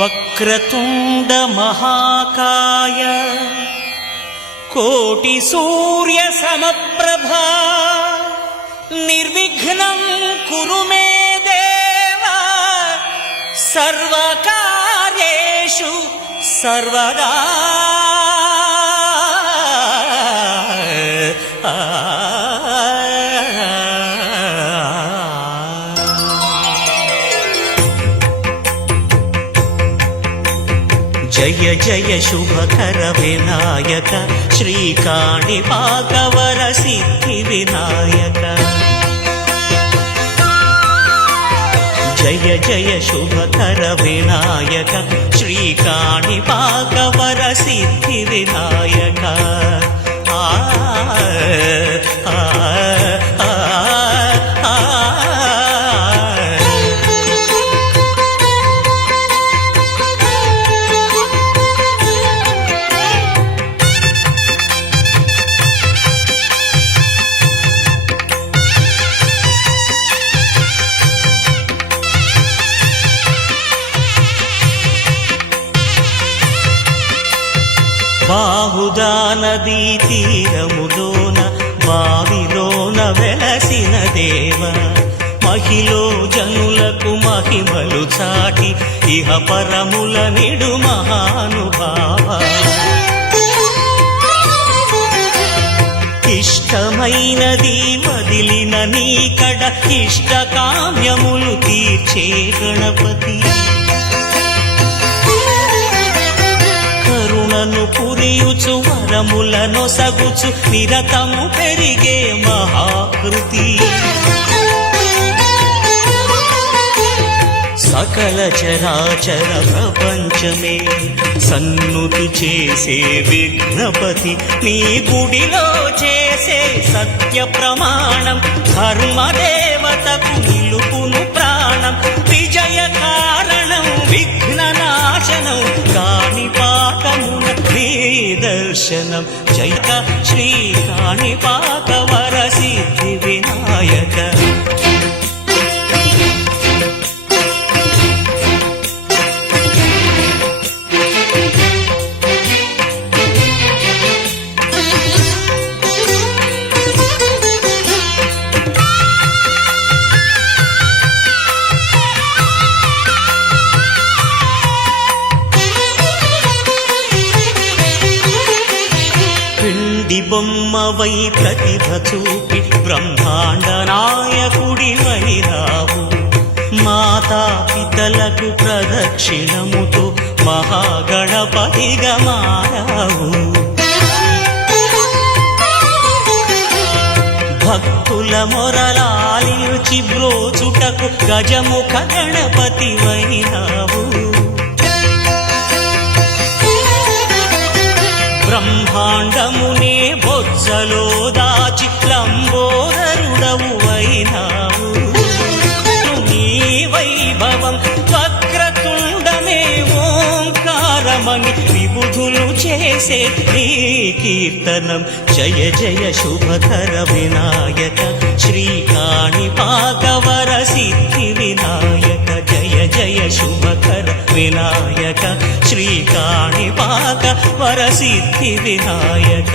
వక్రతుండ మహాకాయ కోటి సూర్య సమప్రభా నిర్విఘ్నం కురు మే దేవ సర్వకార్యేషు సర్వదా. జయ జయ శుభకర వినాయక శ్రీకాణిపాకవర సిద్ధి వినాయక. జయ జయ శుభకర వినాయక శ్రీకాణిపాకవర సిద్ధి వినాయక. బాహుదా నదీ తీరములోన బావిలోన వెలసిన దేవ మహిలో జనులకు మహిమలు చాటి ఇహ పరముల నిడు మహానుభావ. ఇష్టమైనది వదిలిన నీకడ ఇష్ట కామ్యములు తీర్చే గణపతి. కరుణను పురియుచు వరములను సగుచు నిరతము పెరిగే మహాకృతి. సకల చరాచర ప్రపంచమే సన్నుతి చేసే విఘ్నపతి. నీ గుడిలో చేసే సత్య ప్రమాణం ధర్మదేవతకు నిలుపును ప్రాణం. విజయ కారణం విఘ్న నాశనం కాణిపాకమున నీ దర్శనం. జయ శ్రీ కాణిపాకవర సిద్ధి వినాయక. బొమ్మవై ప్రతిభ చూపి బ్రహ్మాండ నాయకుడివైరావు. మాతా పితలకు ప్రదక్షిణముతో మహాగణపతిగా మారావు. భక్తుల మొరలాలిచి బ్రోచుటకు గజముఖ గణపతివైరావు. బ్రహ్మాండమునే బొజ్జలో దాచి లంబోదరుడవు అయినావు. నీ వైభవం వక్రతుండమే ఓంకారమని విబుధులు చేసే నీ కీర్తనం. జయ జయ శుభకర వినాయక శ్రీకాణిపాకవర సిద్ధి వినాయక. జయ జయ శుభకర వినాయక శ్రీకాణిపాకవర సిద్ధి వినాయక.